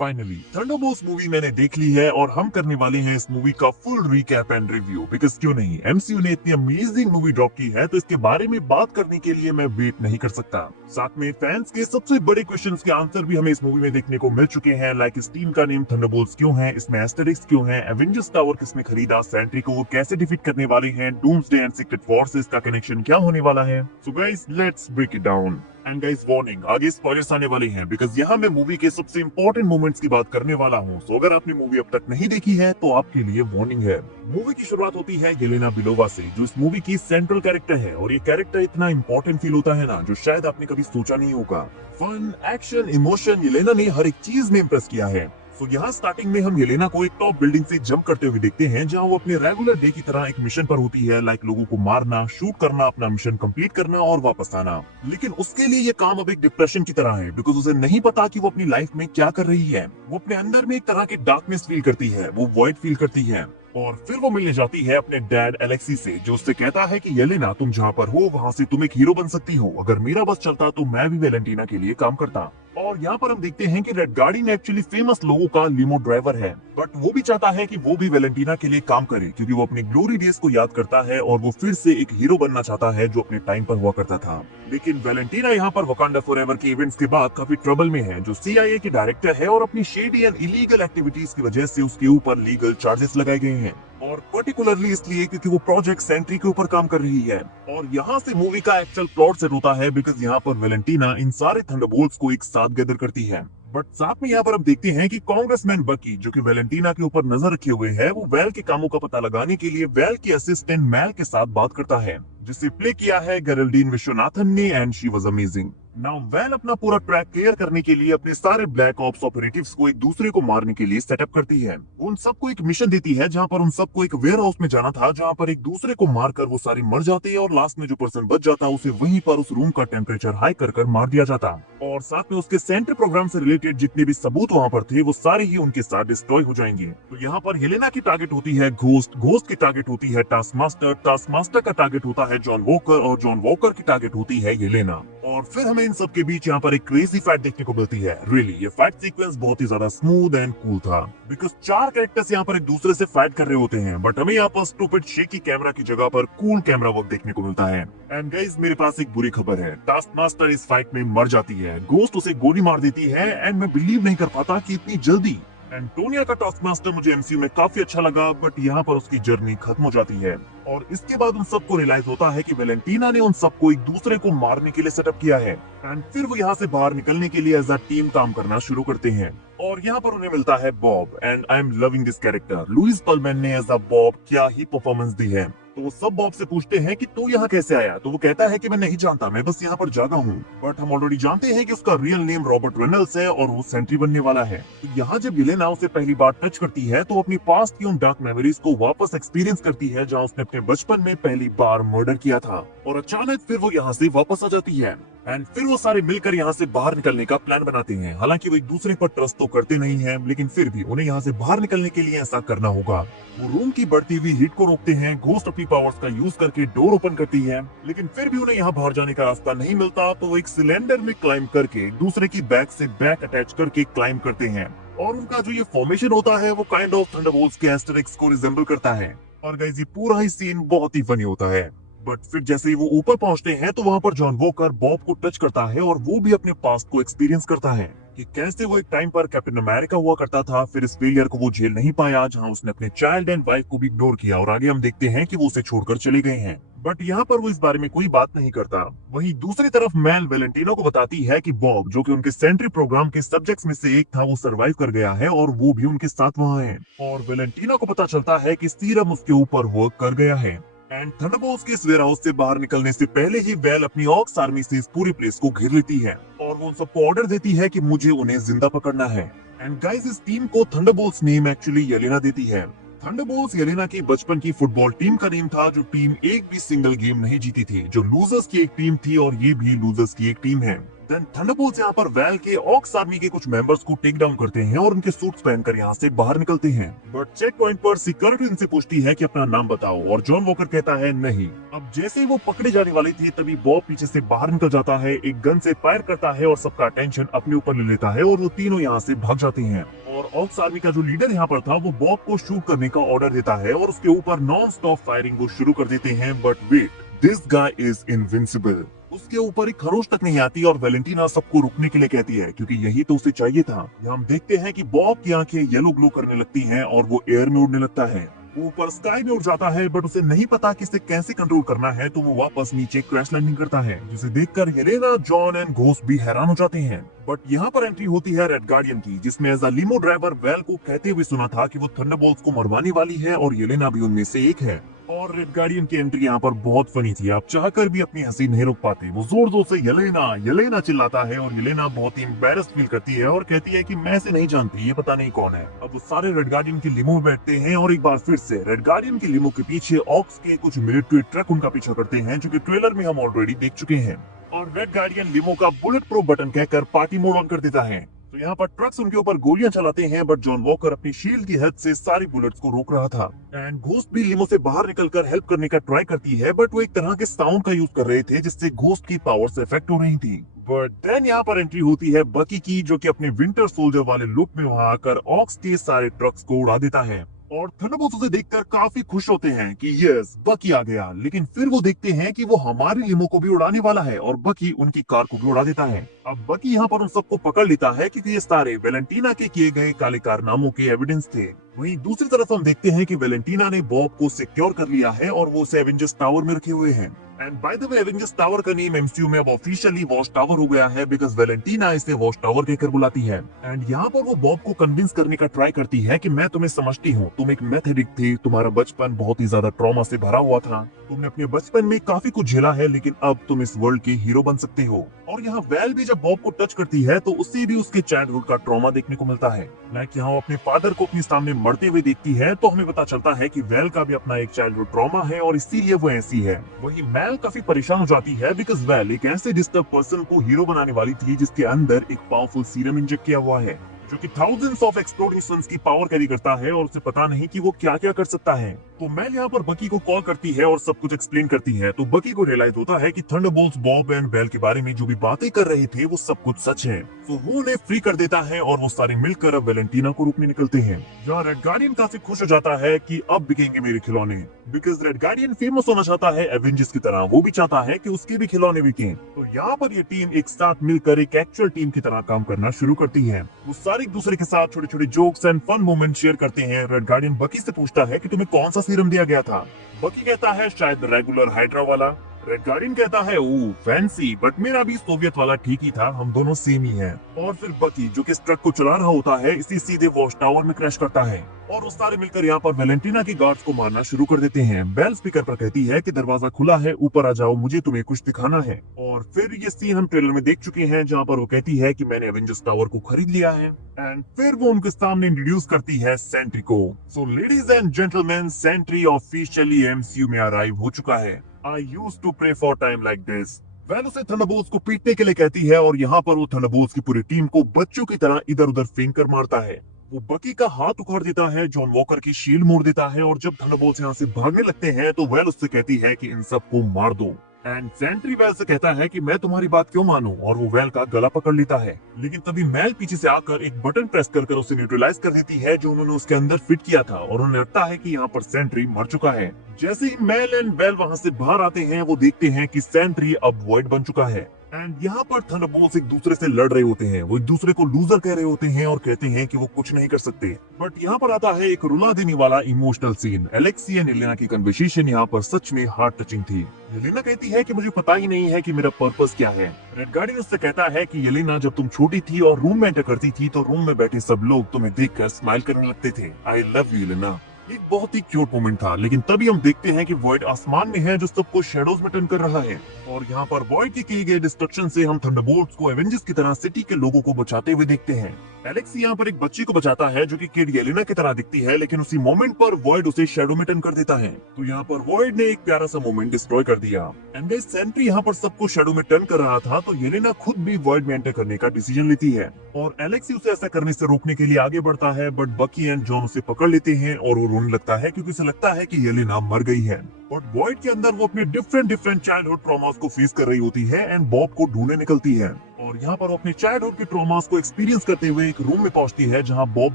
Finally Thunderbolts movie मैंने देख ली है और हम करने वाले हैं इस मूवी का full recap and review. Because क्यों नहीं, एमसीयू ने इतनी अमेजिंग मूवी ड्रॉप की है तो इसके बारे में बात करने के लिए मैं वेट नहीं कर सकता। साथ में फैंस के सबसे बड़े क्वेश्चंस के आंसर भी हमें इस मूवी में देखने को मिल चुके हैं। लाइक इस टीम का नेम थंडरबोल्ट्स क्यों है, इसमें एस्टेरिक्स क्यों है, एवेंजर्स टावर किसने खरीदा, सेंट्री को वो कैसे डिफीट करने वाले हैं, डूम्सडे एंड सीक्रेट फोर्सेस का कनेक्शन क्या होने वाला है। So guys let's break it down. And guys warning, आगे स्पॉयलर्स आने वाले हैं बिकॉज यहाँ मैं मूवी के सबसे इंपॉर्टेंट मोमेंट्स की बात करने वाला हूँ। सो अगर आपने मूवी अब तक नहीं देखी है तो आपके लिए वार्निंग है। मूवी की शुरुआत होती है येलेना बिलोवा से, जो इस मूवी की सेंट्रल कैरेक्टर है और ये कैरेक्टर इतना इंपॉर्टेंट फील होता है ना, जो शायद आपने कभी सोचा नहीं होगा। फन, एक्शन, इमोशन, येलेना ने हर एक चीज में इम्प्रेस किया है। तो यहाँ स्टार्टिंग में हम येलेना को एक टॉप बिल्डिंग से जंप करते हुए देखते हैं, जहाँ वो अपने रेगुलर डे की तरह एक मिशन पर होती है। लाइक लोगों को मारना, शूट करना, अपना मिशन कंप्लीट करना और वापस आना। लेकिन उसके लिए ये काम अब एक डिप्रेशन की तरह है बिकॉज उसे नहीं पता कि वो अपनी लाइफ में क्या कर रही है। वो अपने अंदर में एक तरह की डार्कनेस फील करती है, वो वॉइड फील करती है। और फिर वो मिलने जाती है अपने डैड एलेक्सी से, जो उससे कहता है कि येलेना तुम जहाँ पर हो वहाँ से तुम एक हीरो बन सकती हो। अगर मेरा बस चलता तो मैं भी वेलेंटीना के लिए काम करता। और यहाँ पर हम देखते हैं कि रेड गार्डियन एक्चुअली फेमस लोगों का लिमो ड्राइवर है, बट वो भी चाहता है कि वो भी वेलेंटीना के लिए काम करे क्योंकि वो अपने ग्लोरी डेज को याद करता है और वो फिर से एक हीरो बनना चाहता है जो अपने टाइम पर हुआ करता था। लेकिन वेलेंटीना यहाँ पर वकांडा फॉरएवर के इवेंट्स के बाद काफी ट्रबल में है, जो सीआईए की डायरेक्टर है और अपनी शेडी एंड इलीगल एक्टिविटीज की वजह से उसके ऊपर लीगल चार्जेस लगाए गए हैं। और पर्टिकुलरली इसलिए क्योंकि वो प्रोजेक्ट सेंट्री के ऊपर काम कर रही है। और यहाँ से मूवी का एक्चुअल प्लॉट सेट होता है बिकॉज यहाँ पर वेलेंटीना इन सारे थंडरबोल्ट्स को एक साथ गैदर करती है। बट साथ में यहाँ पर अब देखते हैं कि कांग्रेसमैन बकी, जो कि वेलेंटीना के ऊपर नजर रखे हुए है, वो वेल के कामों का पता लगाने के लिए वेल के असिस्टेंट मैल के साथ बात करता है, जिसे प्ले किया है गेरल्डीन विश्वनाथन ने and she was amazing. Now well अपना पूरा ट्रैक क्लियर करने के लिए अपने सारे ब्लैक ऑप्स ऑपरेटिव्स को एक दूसरे को मारने के लिए सेटअप करती है। उन सबको एक मिशन देती है जहां पर उन सबको एक वेयर हाउस में जाना था, जहां पर एक दूसरे को मारकर वो सारे मर जाते हैं और लास्ट में जो पर्सन बच जाता उसे वहीं पर उस रूम का टेम्परेचर हाई कर मार दिया जाता। और साथ में उसके सेंटर प्रोग्राम से रिलेटेड जितने भी सबूत वहां पर थे वो सारे ही उनके साथ डिस्ट्रॉय हो जाएंगे। तो यहाँ पर हेलेना की टारगेट होती है घोस्ट, घोस्ट की टारगेट होती है टास्कमास्टर, टास्कमास्टर का टारगेट होता है जॉन वॉकर और जॉन वॉकर की टारगेट होती है येलेना। और फिर हमें इन सब के बीच यहाँ पर एक क्रेजी फाइट देखने को मिलती है। रियली ये फाइट सीक्वेंस बहुत ही ज्यादा स्मूथ एंड कूल था बिकॉज चार कैरेक्टर्स यहाँ पर एक दूसरे से फाइट कर रहे होते हैं, बट हमें यहाँ पर स्टूपिड शेकी कैमरा की जगह पर कूल कैमरा वर्क देखने को मिलता है। एंड गाइस मेरे पास एक बुरी खबर है, टास्क मास्टर इस फाइट में मर जाती है। घोस्ट उसे गोली मार देती है एंड मैं बिलीव नहीं कर पाता कि इतनी जल्दी। एंटोनिया का टास्क मास्टर मुझे एमसीयू में काफी अच्छा लगा, बट यहाँ पर उसकी जर्नी खत्म हो जाती है। और इसके बाद उन सबको रियलाइज होता है कि वेलेंटीना ने उन सबको एक दूसरे को मारने के लिए सेटअप किया है। एंड फिर वो यहाँ से बाहर निकलने के लिए एज अ टीम काम करना शुरू करते हैं। और यहाँ पर उन्हें मिलता है Bob and I am loving this character. Lewis Pullman ने एज अ बॉब क्या ही परफॉर्मेंस दी है। तो वो सब बॉब से पूछते हैं कि तू यहाँ कैसे आया, तो वो कहता है कि मैं नहीं जानता, मैं बस यहाँ पर जागा हूँ। बट हम ऑलरेडी जानते हैं कि उसका रियल नेम रॉबर्ट रेनल्ड्स है और वो सेंट्री बनने वाला है। तो यहाँ जब येलेना उसे पहली बार टच करती है तो अपनी पास्ट की उन डार्क मेमोरीज को वापस एक्सपीरियंस करती है, जहाँ उसने अपने बचपन में पहली बार मर्डर किया था। और अचानक फिर वो यहाँ से वापस आ जाती है एंड फिर वो सारे मिलकर यहाँ से बाहर निकलने का प्लान बनाते हैं। हालांकि वो एक दूसरे पर ट्रस्ट तो करते नहीं हैं, लेकिन फिर भी उन्हें यहाँ से बाहर निकलने के लिए ऐसा करना होगा। वो रूम की बढ़ती हुई हीट को रोकते हैं, घोस्ट अपनी पावर्स का यूज करके डोर ओपन करती है, लेकिन फिर भी उन्हें यहाँ बाहर जाने का रास्ता नहीं मिलता। तो वो एक सिलेंडर में क्लाइम करके दूसरे की बैक से बैक अटैच करके क्लाइम करते हैं। और उनका जो ये फॉर्मेशन होता है वो काइंड ऑफ थंडरबोल्ट्स के एस्टेरिक्स को रिजेंबल करता है। और गाइस ये पूरा ही सीन बहुत ही फनी होता है। बट फिर जैसे ही वो ऊपर पहुंचते हैं तो वहां पर जॉन वॉकर बॉब को टच करता है और वो भी अपने पास्ट को एक्सपीरियंस करता है कि कैसे वो एक टाइम पर कैप्टन अमेरिका हुआ करता था। फिर इस फेलियर को वो झेल नहीं पाया, जहां उसने अपने चाइल्ड एंड वाइफ को भी इग्नोर किया और आगे हम देखते हैं कि वो उसे छोड़कर चले गए हैं। बट यहाँ पर वो इस बारे में कोई बात नहीं करता। वहीं दूसरी तरफ मैल वेलेंटिनो को बताती है कि बॉब, जो कि उनके सेंट्री प्रोग्राम के सब्जेक्ट्स में से एक था, वो सरवाइव कर गया है और वो भी उनके साथ वहाँ है। और वेलेंटिनो को पता चलता है कि सीरम उसके ऊपर वर्क कर गया है। एंड थंडरबोल्ट्स के इस वेयर हाउस से बाहर निकलने से पहले ही वेल अपनी ऑक्स आर्मी से इस पूरी प्लेस को घेर लेती है और वो उन सबको ऑर्डर देती है कि मुझे उन्हें जिंदा पकड़ना है। एंड गाइस इस टीम को थंडरबोल्ट्स नेम एक्चुअली येलेना देती है। थंडरबोल्ट्स येलेना की बचपन की फुटबॉल टीम का नेम था, जो टीम एक भी सिंगल गेम नहीं जीती थी, जो लूजर्स की एक टीम थी और ये भी लूजर्स की एक टीम है। देन थंडरबोल्ट्स यहाँ पर वेल के ऑक्स आर्मी के कुछ मेंबर्स को टेक डाउन करते हैं और उनके सूट्स पहनकर यहाँ से बाहर निकलते हैं। बट चेक पॉइंट पर सिक्योरिटी उनसे पूछती है कि अपना नाम बताओ और जॉन वॉकर कहता है नहीं। अब जैसे ही वो पकड़े जाने वाले थे तभी बॉब पीछे से बाहर निकल जाता है, एक गन से फायर करता है और सबका अटेंशन अपने ऊपर ले लेता है और वो तीनों यहाँ से भाग जाते हैं। और ऑक्स आर्मी का जो लीडर यहाँ पर था वो बॉब को शूट करने का ऑर्डर देता है और उसके ऊपर नॉन स्टॉप फायरिंग वो शुरू कर देते हैं। But wait, this guy is invincible. उसके ऊपर एक खरोच तक नहीं आती और वैलेंटीना सबको रुकने के लिए कहती है क्योंकि यही तो उसे चाहिए था। यहाँ हम देखते हैं कि बॉब की आंखें येलो ग्लो करने लगती हैं और वो एयर में उड़ने लगता है। वो ऊपर स्काई में उड़ जाता है बट उसे नहीं पता कि इसे कैसे कंट्रोल करना है, तो वो वापस नीचे क्रैश लैंडिंग करता है, जिसे देखकर येलेना, जॉन एंड घोस्ट भी हैरान हो जाते हैं। बट यहाँ पर एंट्री होती है रेड गार्डियन की, जिसमें एज अ लिमो ड्राइवर वेल को कहते हुए सुना था कि वो थंडरबोल्ट्स को मरवाने वाली है और येलेना भी उनमें से एक है। और रेड गार्डियन की एंट्री यहाँ पर बहुत फनी थी, आप चाहकर भी अपनी हंसी नहीं रोक पाते। वो जोर जोर से येलेना येलेना चिल्लाता है और येलेना बहुत ही एम्बैरेस्ड फील करती है और कहती है कि मैं इसे नहीं जानती, ये पता नहीं कौन है। अब वो सारे रेड गार्डियन की लिमो में बैठते हैं और एक बार फिर से रेड गार्डियन की लिमो के पीछे ऑक्स के कुछ मिलिट्री ट्रक उनका पीछा करते हैं, जो कि ट्रेलर में हम ऑलरेडी देख चुके हैं। और रेड गार्डियन लिमो का बुलेट प्रूफ बटन कहकर पार्टी मोड ऑन कर देता है। तो यहाँ पर ट्रक्स उनके ऊपर गोलियां चलाते हैं बट जॉन वॉकर अपनी शील्ड की हेल्प से सारी बुलेट्स को रोक रहा था। एंड घोस्ट भी लिमो से बाहर निकलकर हेल्प करने का ट्राई करती है बट वो एक तरह के साउंड का यूज कर रहे थे जिससे घोस्ट की पावर्स इफेक्ट हो रही थी। बट देन यहाँ पर एंट्री होती है बकी की, जो कि अपने विंटर सोल्जर वाले लुक में वहां आकर ऑक्स के सारे ट्रक्स को उड़ा देता है। और थंडरबोल्ट्स उसे देखकर काफी खुश होते हैं कि यस बकी आ गया, लेकिन फिर वो देखते हैं कि वो हमारी लिमो को भी उड़ाने वाला है और बकी उनकी कार को भी उड़ा देता है। अब बकी यहाँ पर उन सबको पकड़ लेता है क्योंकि ये सारे वैलेंटीना के किए गए काले कारनामों के एविडेंस थे। वहीं दूसरी तरफ हम देखते हैं कि वैलेंटीना ने बॉब को सिक्योर कर लिया है और वो उसे एवेंजर्स टावर में रखे हुए हैं। And by the way Avengers tower का नेम एमसीयू में अब ऑफिशियली वॉच टावर हो गया है बिकॉज वैलेंटीना इसे वॉच टावर कहकर बुलाती है। एंड यहाँ पर वो बॉब को कन्विंस करने का ट्राई करती है कि मैं तुम्हें समझती हूँ, तुम एक मैथेडिक थे, तुम्हारा बचपन बहुत ही ज्यादा ट्रॉमा से भरा हुआ था, तुमने अपने बचपन में काफी कुछ झेला है, लेकिन अब तुम इस वर्ल्ड के हीरो बन सकते हो। और यहाँ वेल भी जब बॉब को टच करती है तो उसे भी उसके चाइल्डहुड का ट्रॉमा देखने को मिलता है। लाइक यहाँ अपने फादर को अपने सामने मरते हुए देखती है तो हमें पता चलता है कि वेल का भी अपना एक चाइल्डहुड ट्रॉमा है और इसीलिए वो ऐसी है। वही मेल काफी परेशान हो जाती है बिकॉज वेल एक ऐसे डिस्टर्ब पर्सन को हीरो बनाने वाली थी जिसके अंदर एक पावरफुल सीरम इंजेक्ट किया हुआ है जो कि थाउजेंड्स ऑफ एक्सप्लोडिंग सन्स की पावर कैरी करता है और उसे पता नहीं कि वो क्या क्या कर सकता है। तो मेल यहाँ पर बकी को कॉल करती है और सब कुछ एक्सप्लेन करती है। तो बकी को रियलाइज होता है कि थंडरबोल्ट्स बॉब एंड बेल के बारे में जो भी बातें कर रहे थे वो सब कुछ सच है। तो वो उन्हें फ्री कर देता है और वो सारे मिलकर अब वैलेंटीना को रोकने निकलते हैं। जहाँ रेड गार्डियन काफी खुश हो जाता है कि अब बिकेंगे मेरे खिलौने, बिकॉज रेड गार्डियन फेमस होना चाहता है एवेंजर्स की तरह, वो भी चाहता है कि उसके भी खिलौने बिकें। तो यहाँ पर ये टीम एक साथ मिलकर एक एक्चुअल टीम की तरह काम करना शुरू करती है। वो सारे एक दूसरे के साथ छोटे छोटे jokes and fun moment share करते हैं। रेड गार्डियन बकी से पूछता है कि तुम्हें कौन सा सीरम दिया गया था। बकी कहता है शायद रेगुलर हाइड्रा वाला। रेड गार्डियन कहता है ओह फैंसी, बट मेरा भी सोवियत वाला ठीक ही था, हम दोनों सेम ही हैं। और फिर बकी जो कि इस ट्रक को चला रहा होता है इसी सीधे वॉच टावर में क्रैश करता है और उस सारे मिलकर यहाँ पर वैलेंटीना के गार्ड्स को मारना शुरू कर देते हैं। बेल स्पीकर पर कहती है कि दरवाजा खुला है, ऊपर आ जाओ, मुझे तुम्हें कुछ दिखाना है। और फिर ये सीन हम ट्रेलर में देख चुके हैं जहाँ पर वो कहती है कि मैंने एवेंजर्स टावर को खरीद लिया है। एंड फिर वो उनके सामने इंट्रोड्यूस करती है सेंट्री को। So ladies and gentleman, Sentry officially MCU में अराइव हो चुका है। I used to pray for time like this। Well उसे थंडरबोल्ट्स को पीटने के लिए कहती है और यहाँ पर वो थंडरबोल्ट्स की पूरी टीम को बच्चों की तरह इधर उधर फेंक कर मारता है। वो बकी का हाथ उखाड़ देता है, जॉन वॉकर की शील्ड मोड़ देता है और जब थंडरबोल्ट्स यहाँ से भागने लगते हैं तो वेल उससे कहती है कि इन सबको मार दो। एंड सेंट्री वेल से कहता है कि मैं तुम्हारी बात क्यों मानूं, और वो वेल का गला पकड़ लेता है। लेकिन तभी मेल पीछे से आकर एक बटन प्रेस कर उसे न्यूट्रलाइज कर देती है जो उन्होंने उसके अंदर फिट किया था और उन्हें लगता है कि यहाँ पर सेंट्री मर चुका है। जैसे ही मेल एंड वेल वहाँ से बाहर आते हैं वो देखते हैं कि सेंट्री अब वॉइड बन चुका है। एंड यहाँ पर थंडरबोल्ट्स एक दूसरे से लड़ रहे होते हैं, वो एक दूसरे को लूजर कह रहे होते हैं और कहते हैं कि वो कुछ नहीं कर सकते। बट यहाँ पर आता है एक रुला देने वाला emotional scene. Alexei and Yelena की कन्वर्सेशन यहाँ पर सच में हार्ट टचिंग थी। येलेना कहती है कि मुझे पता ही नहीं है कि मेरा पर्पस क्या है। रेड गार्डियन उससे कहता है कि येलेना जब तुम छोटी थी और रूम में एंटर करती थी तो रूम में बैठे सब लोग तुम्हें देखकर स्माइल करने लगते थे। I love you Yelena. एक बहुत ही क्यूट मोमेंट था, लेकिन तभी हम देखते हैं कि वॉइड आसमान में है जो सबको शेडोज में टर्न कर रहा है। और यहाँ पर वॉइड के किए गए डिस्ट्रक्शन से हम थंडरबोल्ट्स को एवेंजर्स की तरह सिटी के लोगों को बचाते हुए देखते हैं। एलेक्स यहाँ पर एक बच्ची को बचाता है जो कि किड येलेना की तरह दिखती है, लेकिन उसी मोमेंट पर वॉइड उसे शेडो में टर्न कर देता है। तो यहाँ पर वॉइड ने एक प्यारा सा मोमेंट डिस्ट्रॉय कर दिया। एंड गाइस, सेंट्री यहाँ पर सबको शेडो में टर्न कर रहा था, तो येलेना खुद भी वॉइड में एंटर करने का डिसीजन लेती है और एलेक्स उसे ऐसा करने से रोकने के लिए आगे बढ़ता है, बट बकी एंड जॉन उसे पकड़ लेते हैं और वो रोने लगता है क्योंकि उसे लगता है कि येलेना मर गई है। बट वॉइड के अंदर वो अपने डिफरेंट चाइल्डहुड ट्रॉमास को फेस कर रही होती है एंड बॉब को ढूंढने निकलती है। और यहाँ पर वो अपने चाइल्डहुड के ट्रॉमास को एक्सपीरियंस करते हुए एक रूम में पहुंचती है जहाँ बॉब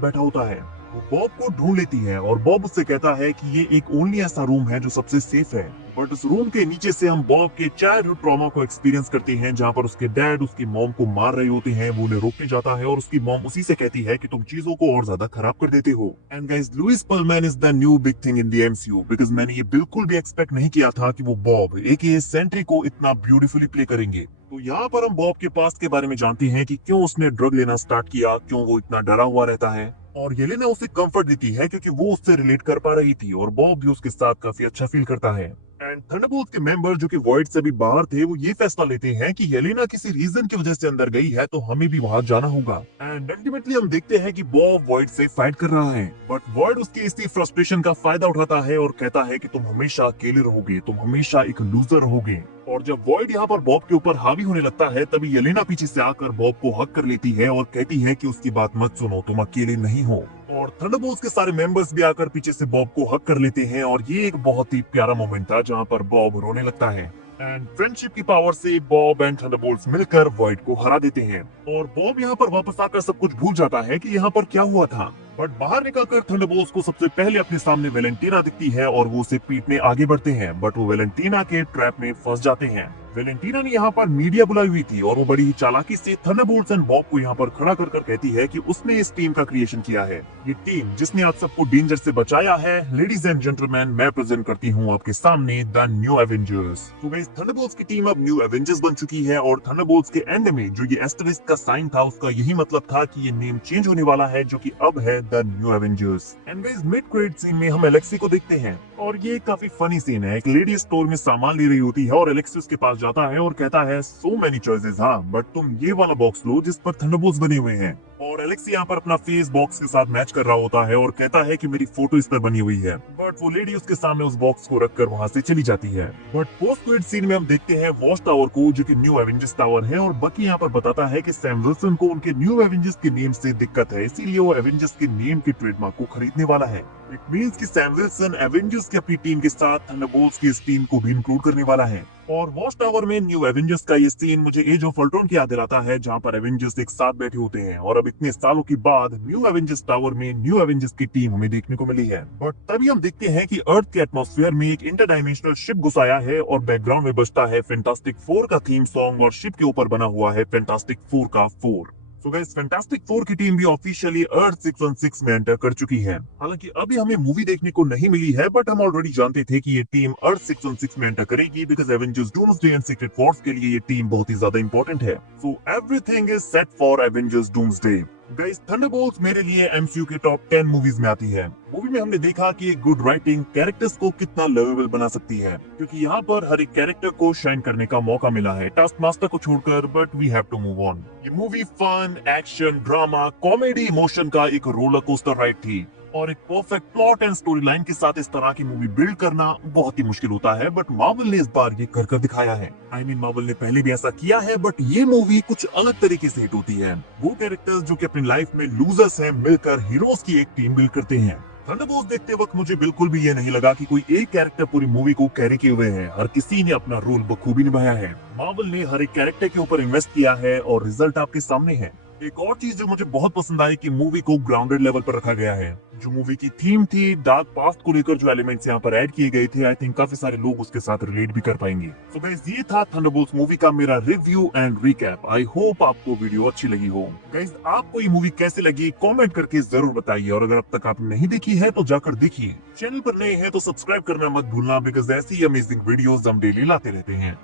बैठा होता है। वो बॉब को ढूंढ लेती है और बॉब उससे कहता है कि ये एक ओनली ऐसा रूम है जो सबसे सेफ है। बट उस रूम के नीचे से हम बॉब के चाइल्डहुड ट्रॉमा को एक्सपीरियंस करते हैं जहाँ पर उसके डैड उसकी मॉम को मार रहे होते हैं। वो उन्हें रोकने जाता है और उसकी मॉम उसी से कहती है कि तुम चीजों को और ज्यादा खराब कर देते हो। And guys, Lewis Pullman is the new big thing in the MCU, because मैंने ये बिल्कुल भी एक्सपेक्ट नहीं किया था कि वो बॉब एके सेंट्री को इतना ब्यूटीफुली प्ले करेंगे। तो यहाँ पर हम बॉब के पास्ट के बारे में जानते हैं कि क्यों उसने ड्रग लेना स्टार्ट किया, क्यों वो इतना डरा हुआ रहता है। और येलेना उसे कंफर्ट देती है क्योंकि वो उससे रिलेट कर पा रही थी और बॉब भी उसके साथ काफी अच्छा फील करता है। एंड थंडरबोल्ट्स के मेंबर जो कि वॉइड से भी बाहर थे, वो ये फैसला लेते हैं कि येलेना किसी रीजन की वजह से अंदर गई है, तो हमें भी वहां जाना होगा। एंड अल्टीमेटली हम देखते हैं कि बॉब वॉइड से फाइट कर रहा है, बट वॉइड उसकी इसी फ्रस्ट्रेशन का फायदा उठाता है और कहता है कि तुम हमेशा अकेले रहोगे, तुम हमेशा एक लूजर रहोगे। और जब वॉइड यहाँ पर बॉब के ऊपर हावी होने लगता है, तभी येलेना पीछे से आकर बॉब को हक कर लेती है और कहती है कि उसकी बात मत सुनो, तुम अकेले नहीं हो। और थंडरबोल्ट्स के सारे मेंबर्स भी आकर पीछे से बॉब को हक कर लेते हैं और ये एक बहुत ही प्यारा मोमेंट था जहाँ पर बॉब रोने लगता है। एंड फ्रेंडशिप की पावर से बॉब एंड थंडरबोल्ट्स मिलकर वॉइड को हरा देते हैं और बॉब यहाँ पर वापस आकर सब कुछ भूल जाता है कि यहाँ पर क्या हुआ था। बट बाहर निकलकर थंडरबोल्ट्स को सबसे पहले अपने सामने वेलेंटीना दिखती है और वो उसे पीटने आगे बढ़ते हैं, बट वो वेलेंटीना के ट्रैप में फंस जाते हैं। वेलेंटीना ने यहाँ पर मीडिया बुलाई हुई थी और वो बड़ी ही चालाकी से थंडरबोल्ट्स एंड बॉब को यहाँ पर खड़ा कर कहती है कि उसने इस टीम का क्रिएशन किया है, ये टीम जिसने आप सबको डेंजर से बचाया है। लेडीज एंड जेंटलमैन, मैं प्रेजेंट करती हूँ आपके सामने द न्यू एवेंजर्स। तो गाइस, थंडरबोल्ट्स की टीम अब न्यू एवेंजर्स बन चुकी है और थंडरबोल्ट्स के एंड में जो ये एस्टरिस्क का साइन था, उसका यही मतलब था कि ये नेम चेंज होने वाला है, जो कि अब है the new Avengers. And guys, mid credit scene में हम एलेक्सी को देखते हैं और ये काफी फनी सीन है। एक लेडी स्टोर में सामान ले रही होती है और एलेक्सी उसके पास जाता है और कहता है सो मेनी चॉइसेस, हाँ बट तुम ये वाला बॉक्स लो जिस पर थंडरबोल्ट्स बने हुए हैं। और एलेक्सी यहाँ पर अपना फेस बॉक्स के साथ मैच कर रहा होता है और कहता है कि मेरी फोटो इस पर बनी हुई है, बट वो लेडी उसके सामने उस बॉक्स को रखकर वहाँ से चली जाती है। बट पोस्ट क्रेडिट सीन में हम देखते हैं वॉच टावर को, जो कि न्यू एवेंजर्स टावर है, और बकी यहाँ पर बताता है कि सैम विल्सन को उनके न्यू एवेंजर्स के नेम से दिक्कत है, इसीलिए वो एवेंजर्स के नेम के ट्रेडमार्क को खरीदने वाला है। इट मींस कि सैम विल्सन एवेंजर्स की अपनी टीम के साथ थंडरबोल्ट्स की इस टीम को भी इंक्लूड करने वाला है। और वॉच टावर में न्यू एवेंजर्स का ये सीन मुझे एज ऑफ अल्ट्रॉन की याद दिलाता है, जहाँ पर एवेंजर्स एक साथ बैठे होते हैं और अब इतने सालों के बाद न्यू एवेंजर्स टावर में न्यू एवेंजर्स की टीम हमें देखने को मिली है। बट तभी हम देखते हैं कि अर्थ के एटमॉस्फेयर में एक इंटरडायमेंशनल शिप घुस आया है और बैकग्राउंड में बजता है फैंटास्टिक फोर का थीम सॉन्ग और शिप के ऊपर बना हुआ है फैंटास्टिक फोर का 4। तो गाइस, फैंटास्टिक फोर की टीम भी ऑफिशियली अर्थ 616 में एंटर कर चुकी है। हालांकि अभी हमें मूवी देखने को नहीं मिली है, बट हम ऑलरेडी जानते थे कि ये टीम अर्थ 616 में एंटर करेगी, because Avengers doomsday and secret Wars के लिए ये टीम बहुत ही ज्यादा इंपॉर्टेंट है। So everything is set for Avengers doomsday. Guys, Thunderbolts मेरे लिए एमसीयू के टॉप 10 मूवीज में आती है। मूवी में हमने देखा कि एक गुड राइटिंग कैरेक्टर्स को कितना लवेबल बना सकती है, क्योंकि यहाँ पर हर एक कैरेक्टर को शाइन करने का मौका मिला है, टास्क मास्टर को छोड़कर, but we have to move on. ये movie fun, action, drama, comedy, emotion का एक रोलर कोस्टर राइड थी और एक perfect plot and story line के साथ इस तरह की मूवी बिल्ड करना बहुत ही मुश्किल होता है, बट मार्वल ने इस बार ये कर दिखाया है। मार्वल ने पहले भी ऐसा किया है, बट ये मूवी कुछ अलग तरीके से हिट होती है। वो कैरेक्टर्स जो कि अपनी लाइफ में लूजर्स हैं, मिलकर हीरोज की एक टीम बिल्ड करते हैं। थंडरबोल्ट्स देखते वक्त मुझे बिल्कुल भी ये नहीं लगा कि कोई एक कैरेक्टर पूरी मूवी को कैरी किए हुए है। हर किसी ने अपना रोल बखूबी निभाया है। मार्वल ने हर एक कैरेक्टर के ऊपर इन्वेस्ट किया है और रिजल्ट आपके सामने है। एक और चीज जो मुझे बहुत पसंद आई कि मूवी को ग्राउंडेड लेवल पर रखा गया है। जो मूवी की थीम थी, डार्क पास्ट को लेकर जो एलिमेंट्स यहाँ पर ऐड किए गए थे, आई थिंक काफी सारे लोग उसके साथ रिलेट भी कर पाएंगे। तो गाइस, ये था थंडरबोल्ट्स मूवी का मेरा review and recap. I hope आपको वीडियो अच्छी लगी हो। गाइस, आपको ये मूवी कैसे लगी कमेंट करके जरूर बताइए, और अगर अब तक आपने नहीं देखी है तो जाकर देखिए। चैनल पर नए हैं तो सब्सक्राइब करना मत भूलना, बिकॉज ऐसी अमेजिंग वीडियोस हम डेली लाते रहते हैं।